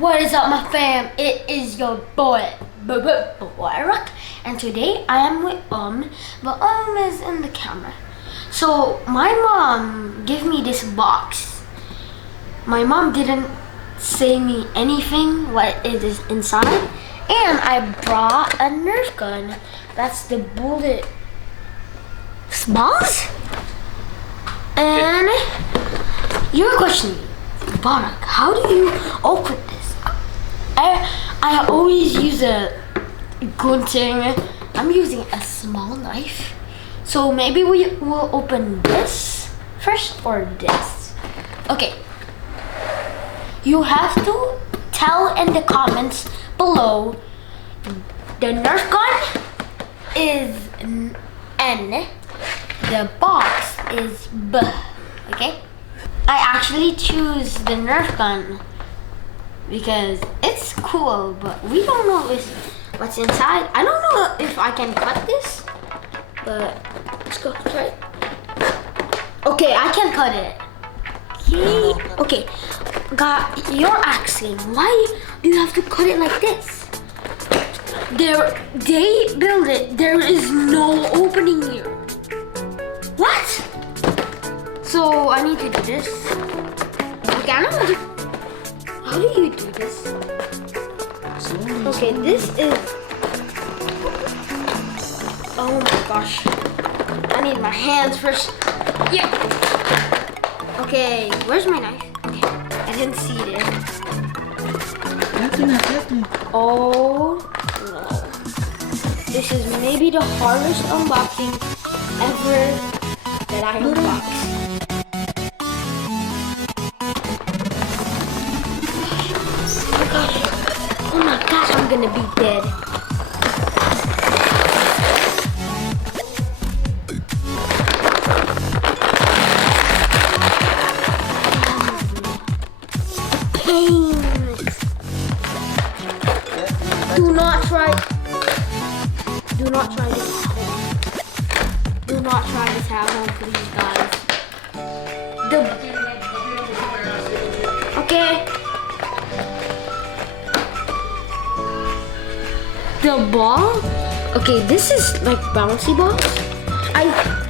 What is up, my fam? It is your boy, Rock, and today I am with but is in the camera. So my mom gave me this box. My mom didn't say me anything what it is inside, and I brought a Nerf gun. That's the bullet balls. And you're questioning, Barak, how do you open this? I always use a gunting. I'm using a small knife. So maybe we will open this first or this. Okay. You have to tell in the comments below. The Nerf gun is N. The box is B. Okay? I actually choose the Nerf gun because it's cool, but we don't know what's inside. I don't know if I can cut this, but let's go try it. Okay, I can cut it. Okay, God, you're asking why do you have to cut it like this? They build it. There is no opening here. What? So I need to do this. Okay, I know how do you do this? Okay, this is. Oh my gosh! I need my hands first. Yeah. Okay, where's my knife? Okay, I didn't see it. Oh no! This is maybe the hardest unboxing ever that I unboxed. Oh my gosh, I'm gonna be dead. Pain. Do not try this at home. Do not try this at home, please, guys. Okay. The ball? Okay, this is like bouncy balls.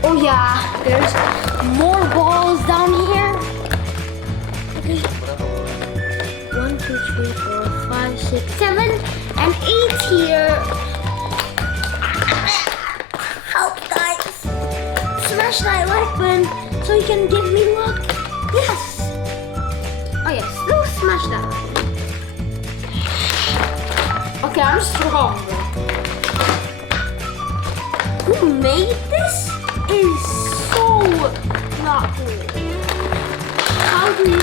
Oh yeah, there's more balls down here. Okay. 1, 2, 3, 4, 5, 6, 7, and 8 here. Help, guys. Smash that like button so you can give me luck. Yes. Oh yes, still smash that. Okay, I'm strong, bro. Who made this is so not cool. How do you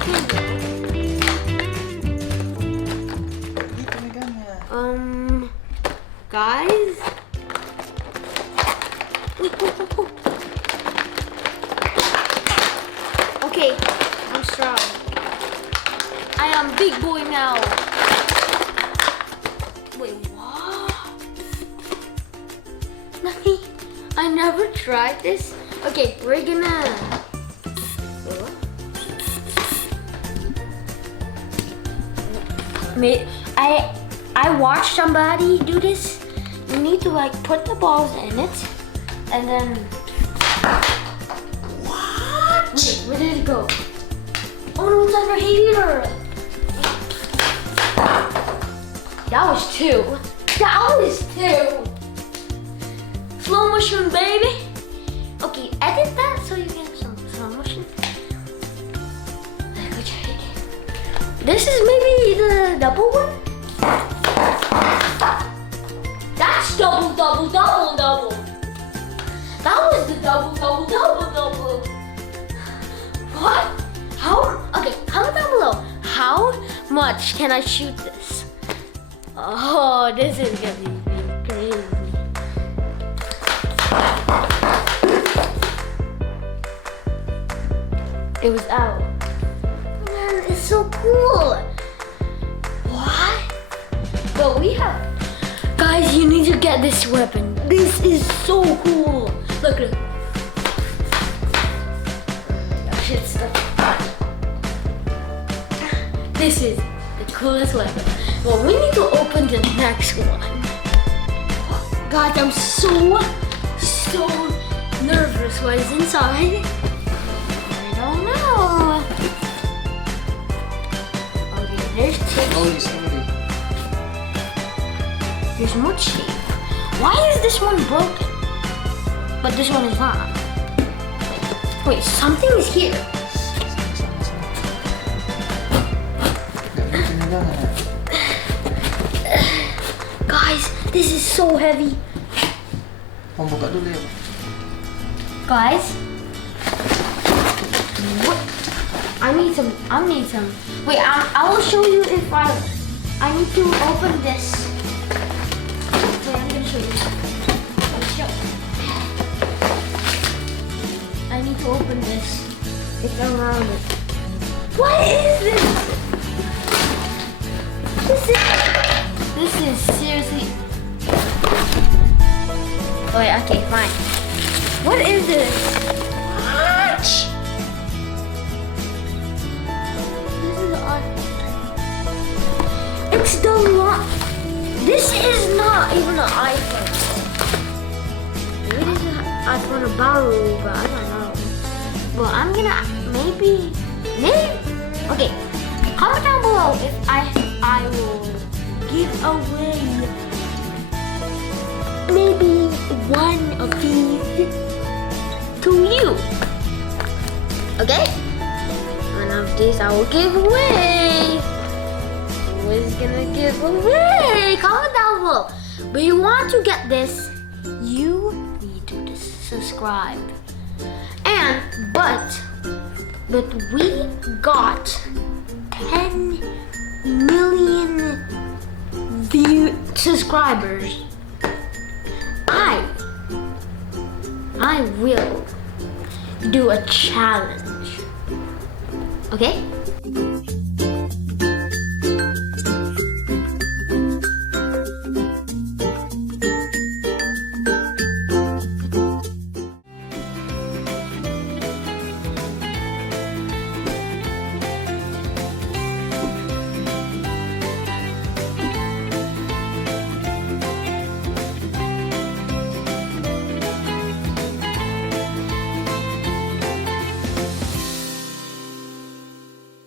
can't do it. Guys? Okay, I'm strong. I am big boy now. Wait, what? Nothing. I never tried this. Okay, we're gonna. I watched somebody do this. You need to like put the balls in it, and then. What? Wait, where did it go? Oh no, it's under here. That was 2. That was 2. Slow motion, baby. Okay, edit that so you get some slow motion. This is maybe the double one. That's double. That was the double. What? How? Okay, comment down below. How much can I shoot this? Oh, this is gonna be crazy. It was out. Man, it's so cool. What? But we have... Guys, you need to get this weapon. This is so cool. Look at it. Oh, shit, stuck. This is the coolest weapon. Well, we need to open the next one. God, I'm so nervous what is inside. I don't know. Okay, there's tape. There's more tape. Why is this one broken? But this one is not. Wait, something is here. Guys, this is so heavy. Guys, what? I need some. Wait, I will show you if I need to open this. Wait, I'm gonna show you. I need to open this. It's around it. What is this? This is seriously. Wait, okay, fine. What is this? What? This is odd. It's the lock. This is not even an iPhone. Maybe this is an iPhone Baru, but I don't know. Well, I'm gonna maybe. Okay, comment down below if I will give away maybe one of these to you. Okay? One of these I will give away. Who is gonna give away? Comment down below. But you want to get this, you need to subscribe. But we got 10 million subscribers. I will do a challenge. Okay?